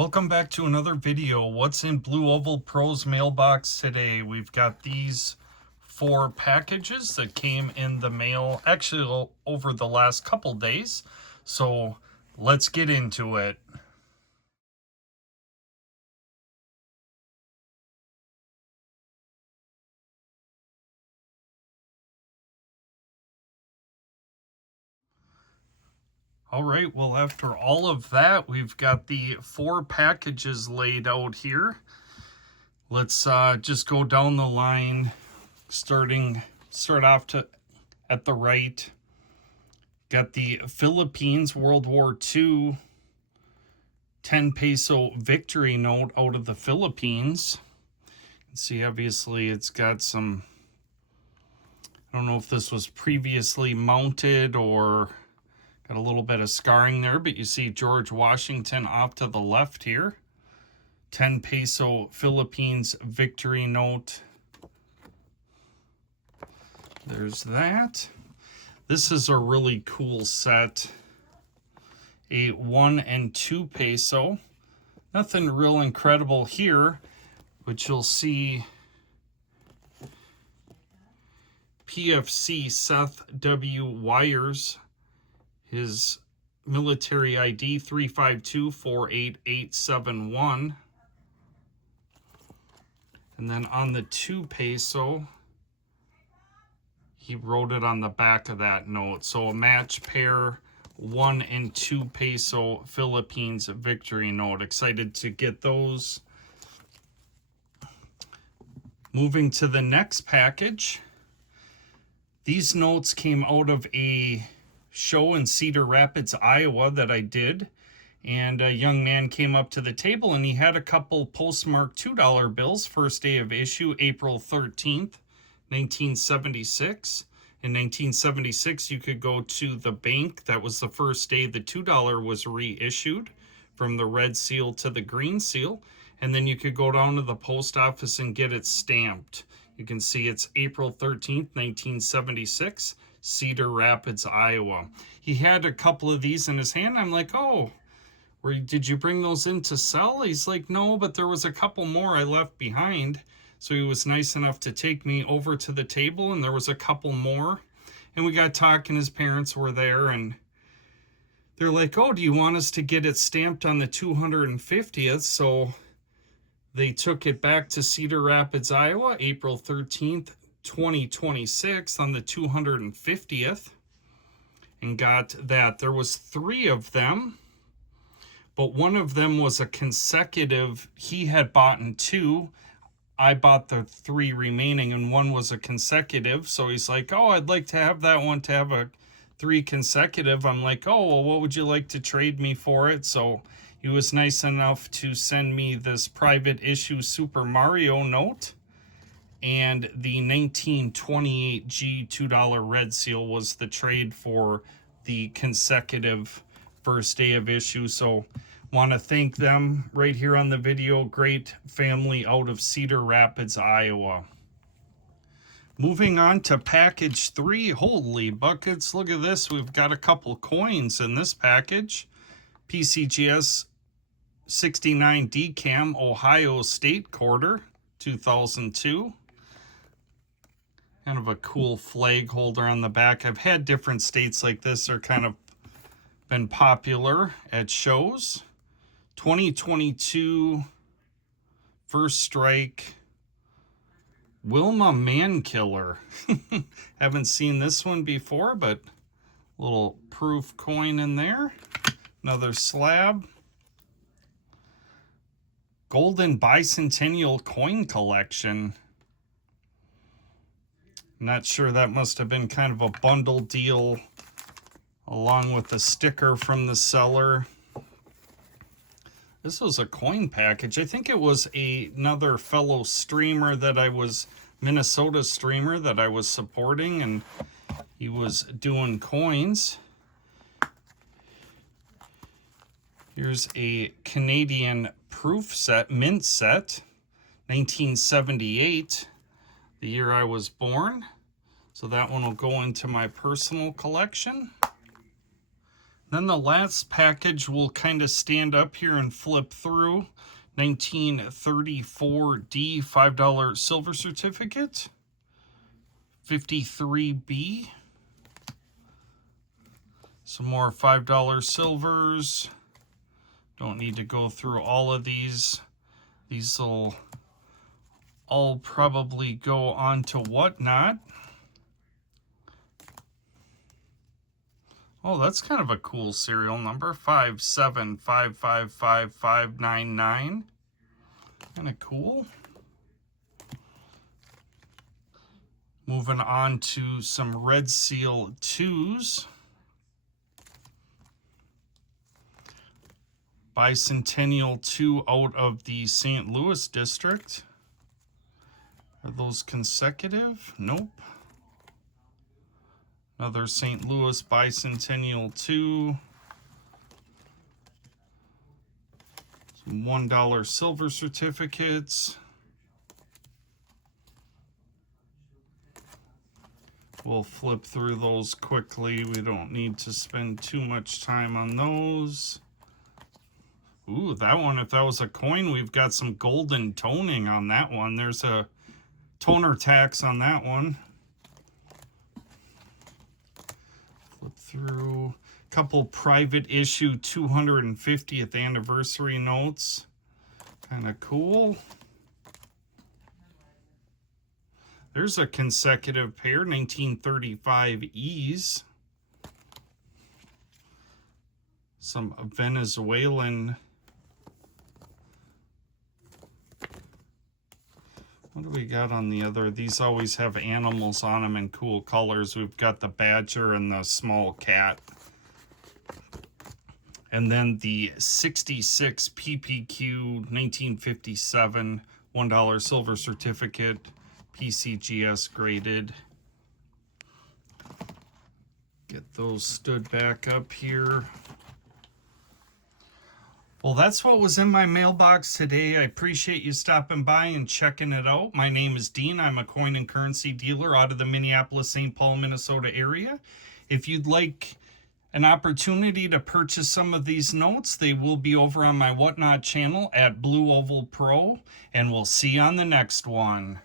Welcome back to another video. What's in Blueovalpro'S mailbox today? We've got these 4 packages that came in the mail actually over the last couple days. So let's get into it. All right, well, after all of that, we've got the 4 packages laid out here. Let's just go down the line, start off at the right. Got the Philippines World War II 10 peso victory note out of the Philippines. You can see obviously it's got some, I don't know if this was previously mounted or got a little bit of scarring there, but you see George Washington off to the left here. 10 peso Philippines victory note. There's that. This is a really cool set. A 1 and 2 peso. Nothing real incredible here, but you'll see PFC Seth W. Wires, his military ID 352-48871. And then on the 2 peso, he wrote it on the back of that note. So a match pair 1 and 2 peso Philippines victory note. Excited to get those. Moving to the next package. These notes came out of a show in Cedar Rapids, Iowa that I did. And a young man came up to the table and he had a couple postmarked $2 bills. First day of issue, April 13th, 1976. In 1976, you could go to the bank. That was the first day the $2 was reissued from the red seal to the green seal. And then you could go down to the post office and get it stamped. You can see it's April 13th, 1976, Cedar Rapids, Iowa. He had a couple of these in his hand. I'm like, oh, did you bring those in to sell? He's like, no, but there was a couple more I left behind. So he was nice enough to take me over to the table, and there was a couple more. And we got talking, his parents were there, and they're like, oh, do you want us to get it stamped on the 250th? So they took it back to Cedar Rapids, Iowa, April 13th, 2026 on the 250th, and got that. There was 3 of them, but one of them was a consecutive. He had bought in 2. I bought the 3 remaining, and one was a consecutive. So he's like, oh, I'd like to have that one to have a 3 consecutive. I'm like, oh, well, what would you like to trade me for it? So he was nice enough to send me this private issue Super Mario note. And the 1928 G $2 red seal was the trade for the consecutive first day of issue. So want to thank them right here on the video. Great family out of Cedar Rapids, Iowa. Moving on to package 3. Holy buckets, look at this. We've got a couple coins in this package. PCGS 69 DCAM Ohio State Quarter 2002. Kind of a cool flag holder on the back. I've had different states like this. They're kind of been popular at shows. 2022 First Strike Wilma Mankiller. Haven't seen this one before, but little proof coin in there. Another slab. Golden Bicentennial Coin Collection. Not sure, that must have been kind of a bundle deal along with a sticker from the seller. This was a coin package. I think it was another fellow streamer that I was, Minnesota streamer that I was supporting, and he was doing coins. Here's a Canadian proof set, mint set, 1978, the year I was born. So that one will go into my personal collection. Then the last package will kind of stand up here and flip through. 1934D $5 silver certificate. 53B. Some more $5 silvers. Don't need to go through all of these. These will all probably go on to Whatnot. Oh, that's kind of a cool serial number. 575555599. Kind of cool. Moving on to some Red Seal 2s. Bicentennial 2 out of the St. Louis district. Are those consecutive? Nope. Another St. Louis Bicentennial 2. Some $1 silver certificates. We'll flip through those quickly. We don't need to spend too much time on those. Ooh, that one, if that was a coin, we've got some golden toning on that one. There's a toner tax on that one. Flip through a couple private issue 250th anniversary notes. Kind of cool. There's a consecutive pair, 1935 E's. Some Venezuelan. What do we got on the other? These always have animals on them in cool colors. We've got the badger and the small cat. And then the 66 PPQ 1957 $1 silver certificate, PCGS graded. Get those stood back up here. Well, that's what was in my mailbox today. I appreciate you stopping by and checking it out. My name is Dean. I'm a coin and currency dealer out of the Minneapolis-St. Paul, Minnesota area. If you'd like an opportunity to purchase some of these notes, they will be over on my Whatnot channel at Blue Oval Pro, and we'll see you on the next one.